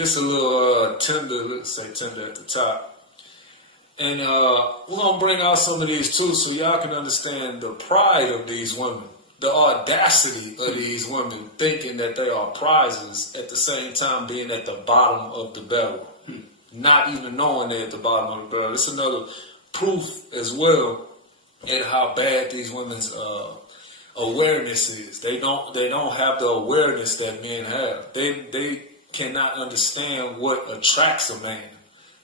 It's a little tender, let's say tender at the top. And we're going to bring out some of these too so y'all can understand the pride of these women. The audacity of these women thinking that they are prizes at the same time being at the bottom of the barrel. Not even knowing they're at the bottom of the barrel. It's another proof as well at how bad these women's awareness is. They don't have the awareness that men have. They cannot understand what attracts a man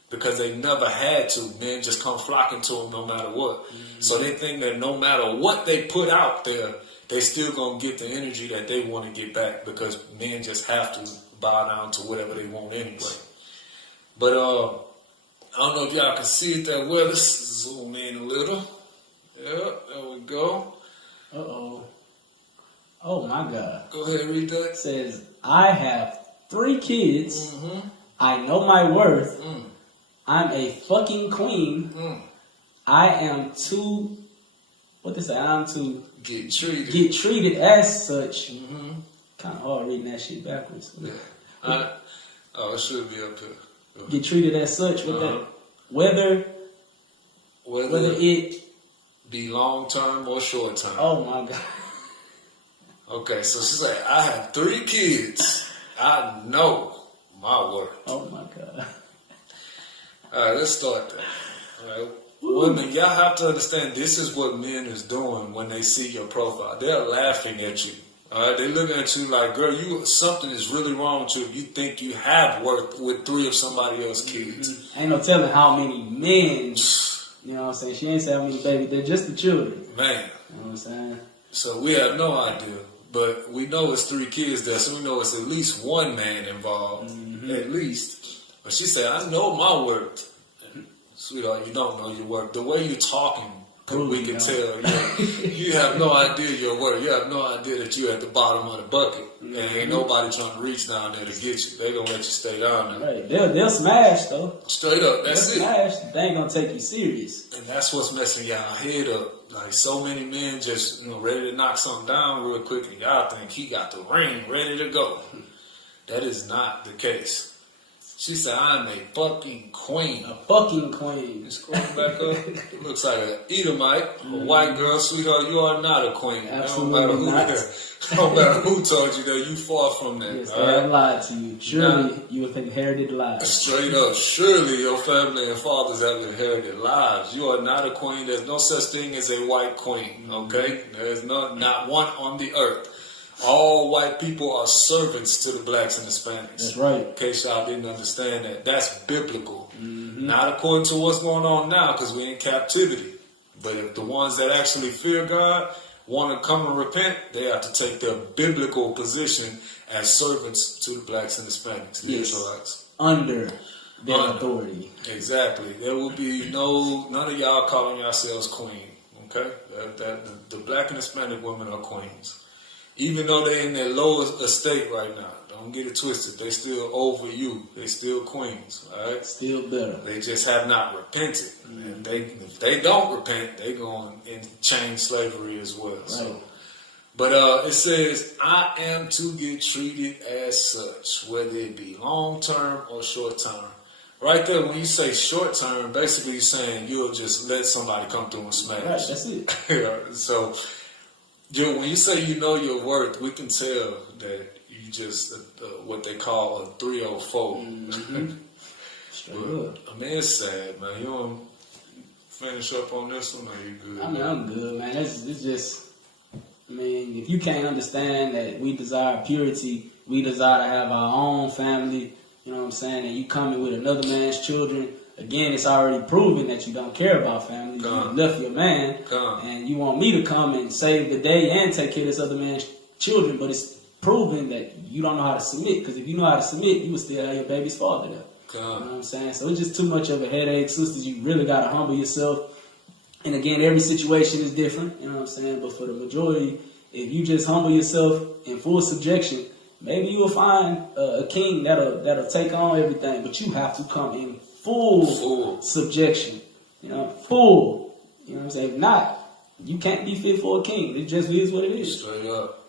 because they never had to. Men just come flocking to them no matter what. Mm-hmm. So they think that no matter what they put out there, they still gonna get the energy that they want to get back because men just have to bow down to whatever they want anyway. But I don't know if y'all can see it that well. Let's zoom in a little. Yeah, there we go. Uh-oh. Oh my God. Go ahead, read that. It says, I have 3 kids. Mm-hmm. I know my worth. I'm a fucking queen. I am to, what they say? I'm to get treated as such. Kind of hard reading that shit backwards. Yeah. It should be up here. Get treated as such with that. Whether it be long term or short term. Oh my God. Okay, so she's like, I have 3 kids. I know my worth. Oh my God. Alright, let's start there. Alright. Women, y'all have to understand this is what men is doing when they see your profile. They're laughing at you. Alright, they're looking at you like, girl, something is really wrong with you if you think you have worth with 3 of somebody else's kids. Ain't no telling how many men, you know what I'm saying? She ain't saying how many babies, they're just the children. Man. You know what I'm saying? So we have no idea. But we know it's 3 kids there, so we know it's at least one man involved. At least. But she said, I know my worth. Sweetheart, you don't know your worth. The way you're talking, we can tell. You have no idea your worth. You have no idea that you're at the bottom of the bucket. And ain't nobody trying to reach down there to get you. They gonna let you stay down there. Right. They'll smash, though. Straight up. That's it. Smash. They ain't gonna take you serious. And that's what's messing y'all head up. Like, so many men just, ready to knock something down real quick, and y'all think he got the ring ready to go. That is not the case. She said, I'm a fucking queen. A fucking queen. Scroll back up. It looks like an Edomite, a white girl. Sweetheart, you are not a queen. Absolutely not. No matter who told you that, you far from that. Yes, they have lied to you. Surely you have inherited lies. Straight up. Surely your family and fathers have inherited lives. You are not a queen. There's no such thing as a white queen. Okay? There's not one on the earth. All white people are servants to the blacks and Hispanics. That's right. In case y'all didn't understand that. That's biblical. Not according to what's going on now because we're in captivity. But if the ones that actually fear God want to come and repent, they have to take their biblical position as servants to the blacks and Hispanics, the Israelites. Under their authority. Exactly. There will be none of y'all calling yourselves queen. Okay? The black and Hispanic women are queens. Even though they're in their lowest estate right now. Don't get it twisted. They still over you. They still queens. All right? Still better. They just have not repented. And if they don't repent, they going in chain slavery as well. Right. So, but it says, I am to get treated as such, whether it be long term or short term. Right there, when you say short term, basically you're saying you'll just let somebody come through and smash. Right, that's it. So, when you say you know your worth, we can tell that you just what they call a 304. Straight up. I mean, it's sad, man. You want to finish up on this one, or you good? I mean, I'm good, man. It's just, I mean, if you can't understand that we desire purity, we desire to have our own family, you know what I'm saying, and you coming with another man's children, again, it's already proven that you don't care about family. You left your man, and you want me to come and save the day and take care of this other man's children, but it's proven that you don't know how to submit, because if you know how to submit, you would still have your baby's father there. You know what I'm saying? So it's just too much of a headache. Sisters, you really got to humble yourself. And again, every situation is different, you know what I'm saying? But for the majority, if you just humble yourself in full subjection, maybe you will find a king that'll take on everything, but you have to come in full subjection, you know, full. You know what I'm saying? If not, you can't be fit for a king. It just is what it is. Straight up.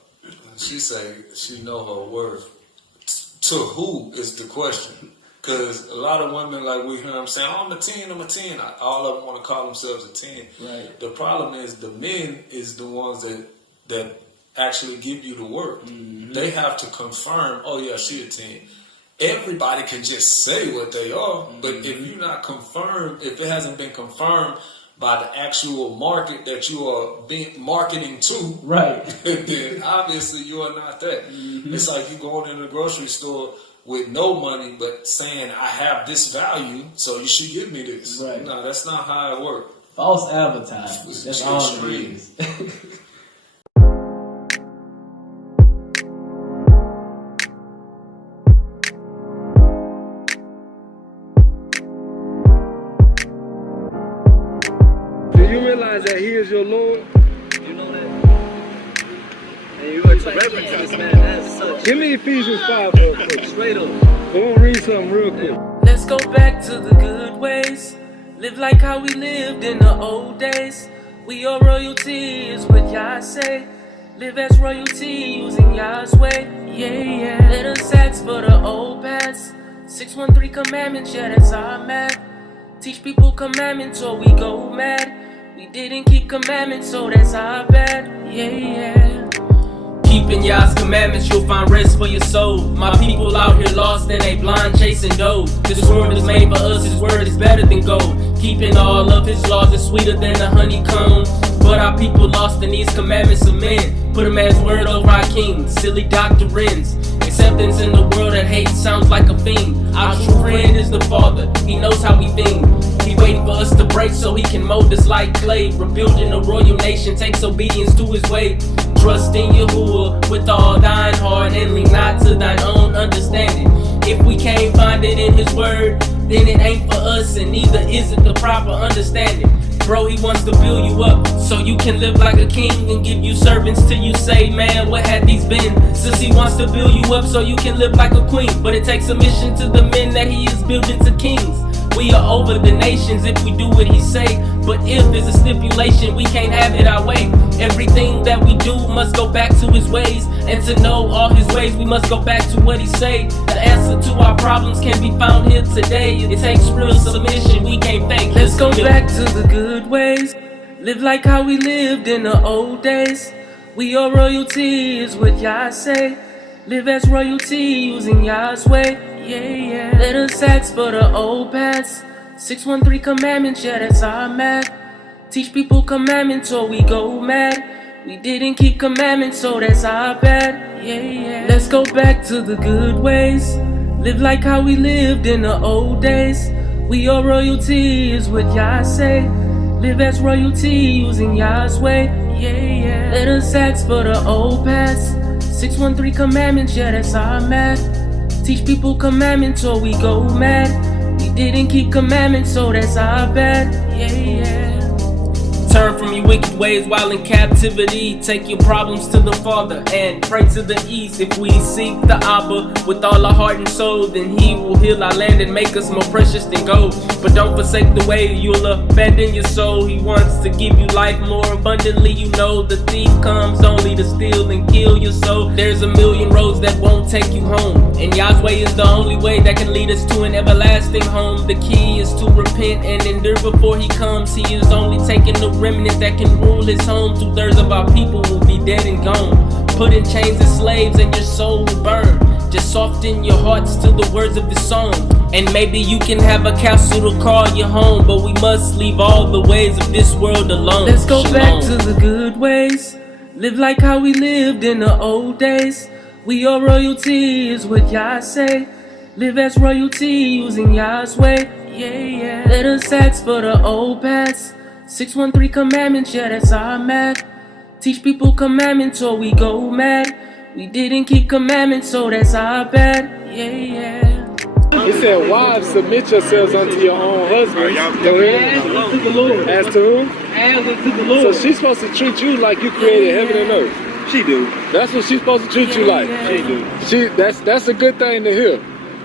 She say she know her worth To who is the question? Because a lot of women, like we hear them saying, oh, I'm a 10, I'm a 10. All of them want to call themselves a 10. Right. The problem is the men is the ones that actually give you the work. Mm-hmm. They have to confirm, oh, yeah, she a 10. Everybody can just say what they are, but if you're not confirmed, if it hasn't been confirmed by the actual market that you are being marketing to, Right. then obviously you are not that. Mm-hmm. It's like you going in the grocery store with no money, but saying, I have this value, so you should give me this. Right. No, that's not how it works. False advertising. It's That's too all extreme. it is. Do you realize that He is your Lord? You know that? And you are to reverence this man as such. Give me Ephesians 5 real quick. Straight up. We're gonna read something real quick. Let's go back to the good ways. Live like how we lived in the old days. We are royalty, is what Yah say. Live as royalty, using Yah's way. Yeah, yeah. Let us ask for the old past. 613 commandments, yeah, that's our math. Teach people commandments or we go mad. We didn't keep commandments, so that's our bad. Yeah, yeah. Keeping Yah's commandments, you'll find rest for your soul. My people out here lost and they blind chasing dough. This world is made for us, His word is better than gold. Keeping all of His laws is sweeter than the honeycomb. But our people lost in these commandments of men. Put a man's word over our king, silly doctrines. Acceptance in the world that hates sounds like a fiend. Our true friend is the Father, He knows how we think. He waiting for us to break so He can mold us like clay. Rebuilding a royal nation takes obedience to His way. Trust in Yahuwah with all thine heart and lean not to thine own understanding. If we can't find it in His word, then it ain't for us and neither is it the proper understanding. Bro, He wants to build you up so you can live like a king and give you servants till you say, man, what had these been? Since He wants to build you up so you can live like a queen. But it takes submission to the men that He is building to kings. We are over the nations if we do what He say. But if there's a stipulation, we can't have it our way. Everything that we do must go back to His ways. And to know all His ways, we must go back to what He say. The answer to our problems can be found here today. It takes real submission, we can't fake. Let's go back to the good ways. Live like how we lived in the old days. We are royalty, is what Yah say. Live as royalty, using Yah's way. Yeah, yeah. Let us ask for the old past. 613 commandments, yeah, that's our math. Teach people commandments or we go mad. We didn't keep commandments, so that's our bad. Yeah, yeah. Let's go back to the good ways. Live like how we lived in the old days. We are royalty, is what Yah say. Live as royalty, using Yah's way. Yeah, yeah. Let us ask for the old past. 613 commandments, yeah, that's our math. Teach people commandments or we go mad. We didn't keep commandments, so that's our bad. Yeah, yeah. Turn from your wicked ways while in captivity. Take your problems to the Father and pray to the east. If we seek the Abba with all our heart and soul, then He will heal our land and make us more precious than gold. But don't forsake the way, you'll abandon your soul. He wants to give you life more abundantly. You know the thief comes only to steal and kill your soul. There's a million roads that won't take you home, and Yah's way is the only way that can lead us to an everlasting home. The key is to repent and endure before He comes. He is only taking the remnant that can rule His home. 2/3 of our people will be dead and gone. Put in chains as slaves and your soul will burn. Just soften your hearts to the words of this song, and maybe you can have a castle to call your home. But we must leave all the ways of this world alone. Let's go back to the good ways. Live like how we lived in the old days. We are royalty, is what Yah say. Live as royalty, using Yah's way. Yeah, yeah. Let us ask for the old past. 613 commandments, yeah, that's our math. Teach people commandments or we go mad. We didn't keep commandments, so that's our bad. Yeah, yeah. He said, wives, submit yourselves unto your own husbands. Go ahead. As to the Lord. As to whom? As unto the Lord. So she's supposed to treat you like you created heaven and earth. She do. That's what she's supposed to treat you like. She do. That's a good thing to hear.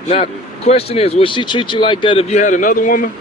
Now, question is, would she treat you like that if you had another woman?